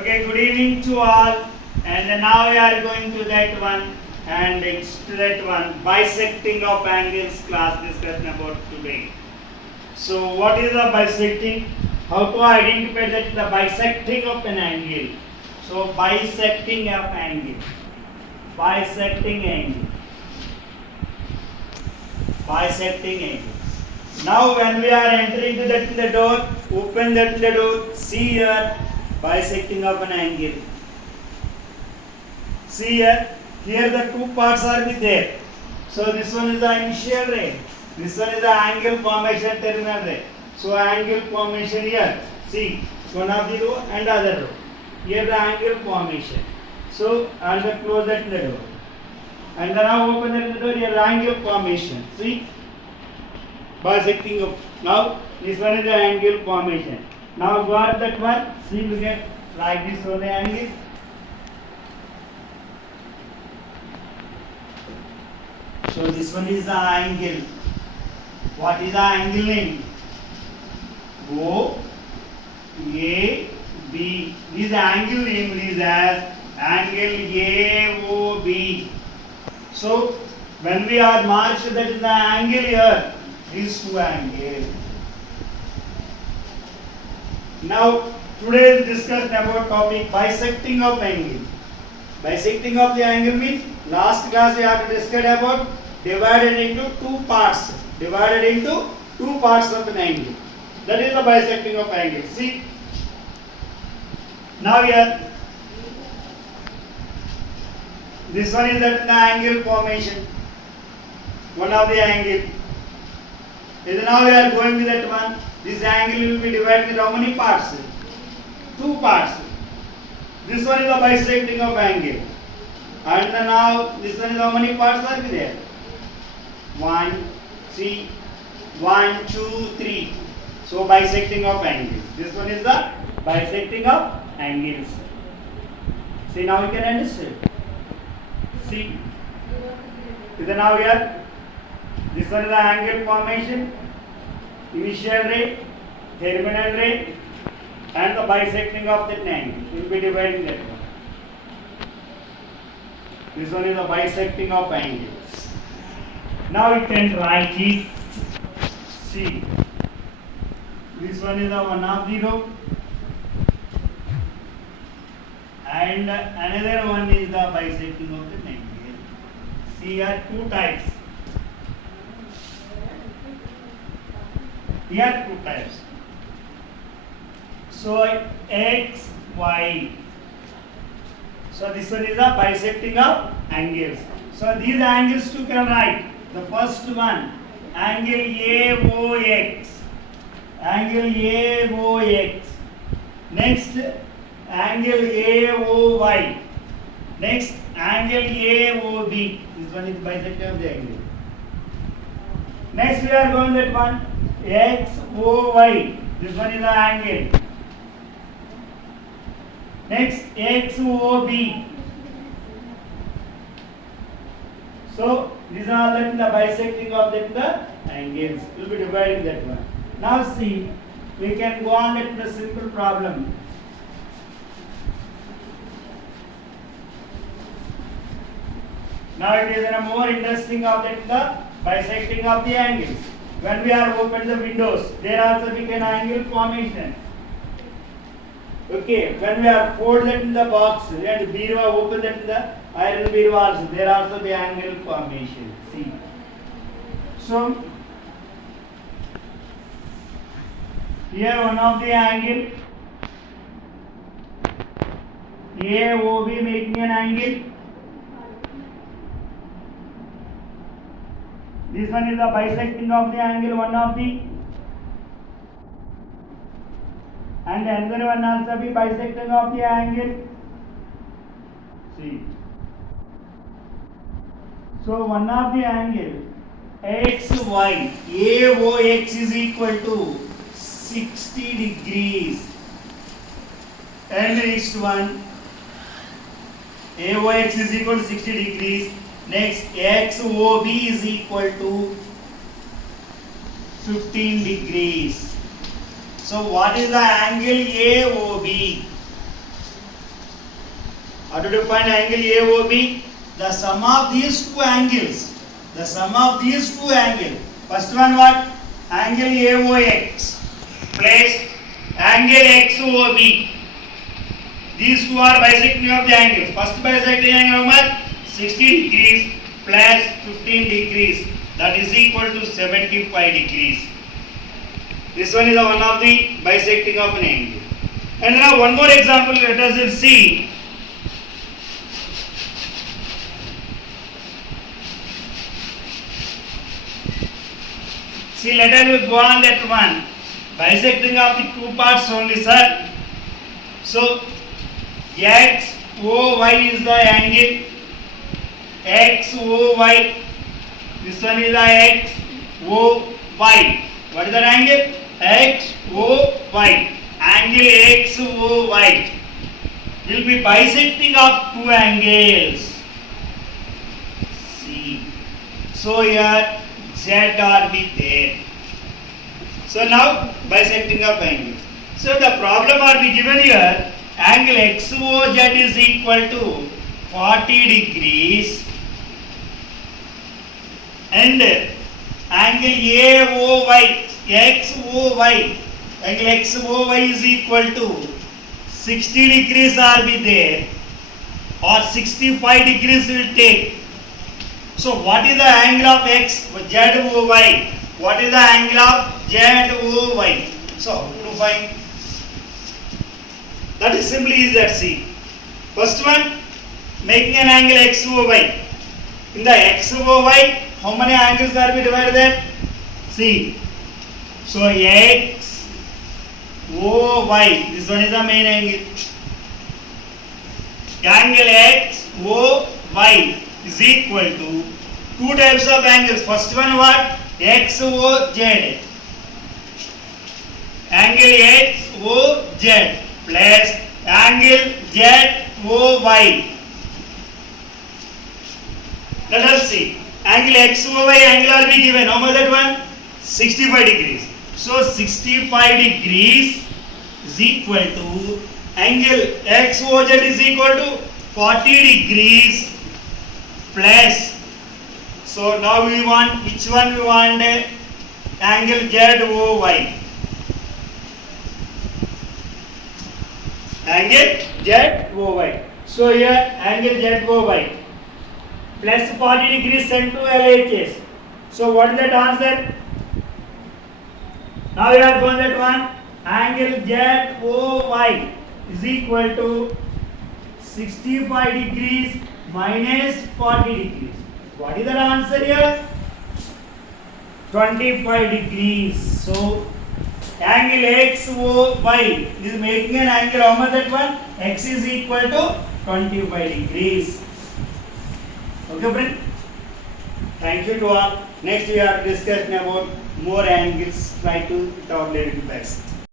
Okay, good evening to all. And now we are going to that one and it's to that one bisecting of angles class discussion about today. So, what is the bisecting? How to identify that the bisecting of an angle? So, bisecting of angle, bisecting angle, bisecting angles. Now, when we are entering to that the door, open that the door. See here, bisecting of an angle. See here the two parts are with there. So this one is the initial ray, this one is the angle formation terminal ray. So angle formation here. See, one of the row and other row. Here the angle formation. So I will close that the door. And then now open that the door. Here the angle formation. See, bisecting of. Now this one is the angle formation. Now got that one. See, we get like this one the angle. So this one is the angle. What is the angle name? O A B. This angle name is as angle AOB. So when we are marked that is the angle here, these two angles. Now today we discuss about topic bisecting of angle. Bisecting of the angle means last class we have discussed about divided into two parts. Divided into two parts of an angle. That is the bisecting of angle. See. Now here this one is the angle formation. One of the angle. Now we are going to that one. This angle will be divided into how many parts? Two parts. This one is the bisecting of angle. And now this one is how many parts are there? 1, 3, 1, 2, 3. So bisecting of angles. This one is the bisecting of angles. See, now you can understand. See. Now here. This one is the angle formation. Initial ray, terminal ray, and the bisecting of that angle. We will be dividing that one. This one is the bisecting of angles. Now you can write it. See. This one is the one of the row. And another one is the bisecting of the angle. See here two types. Here two types. So X, Y. So this one is the bisecting of angles. So these angles you can write. The first one, angle AOX. Angle AOX. Next, angle AOY. Next, angle AOB. This one is bisecting of the angle. Next we are going that one. XOY. This one is the angle. Next, XOB. So these are all the bisecting of the angles. We will be dividing that one. Now see, we can go on with the simple problem. Now it is a more interesting object, the bisecting of the angles. When we are open the windows, there also become angle formation. Okay, when we are fold that in the box and beerva open that in the iron beerva also, there also the angle formation. See. So here one of the angle AOB making an angle. This one is the bisecting of the angle, one of the, and another one also be bisecting of the angle. See. So one of the angle XY, AOX is equal to 60 degrees. And next one, AOX is equal to 60 degrees. Next, XOB is equal to 15 degrees. So what is the angle AOB? How to define angle AOB? The sum of these two angles. The sum of these two angles. First one what? Angle AOX plus angle XOB. These two are bisecting of the angle. First bisecting angle how much? 60 degrees plus 15 degrees. That is equal to 75 degrees. This one is one of the bisecting of an angle. And now one more example, let us see. See, let us go on that one. Bisecting of the two parts only, sir. So, XOY is the angle. XOY. This one is the XOY. What is that angle? XOY. Angle XOY will be bisecting of two angles. See. So here Z are be there. So now bisecting of angles. So the problem are be given here. Angle XOZ is equal to 40 degrees and angle AOY XOY angle XOY is equal to 60 degrees are be there or 65 degrees will take. So what is the angle of ZOY? What is the angle of ZOY? So to find that is simply is that see. First one making an angle XOY. In the XOY how many angles are be divided there? See. So XOY, this one is the main angle. Angle XOY is equal to two types of angles. First one what? XOZ. Angle XOZ plus angle ZOY. Let us see. Angle XOY angle are be given. How much that one? 65 degrees. So 65 degrees is equal to angle XOZ is equal to 40 degrees plus. So now we want which one we want? Angle ZOY. Angle ZOY. So here angle ZOY plus 40 degrees sent to LHS. So what is that answer? Now we are going that one. Angle ZOY is equal to 65 degrees minus 40 degrees. What is the answer here? 25 degrees. So angle XOY is making an angle how much that one? X is equal to 25 degrees. Okay friend? Thank you to all. Next we are discussing about more angles. Try to with our little best.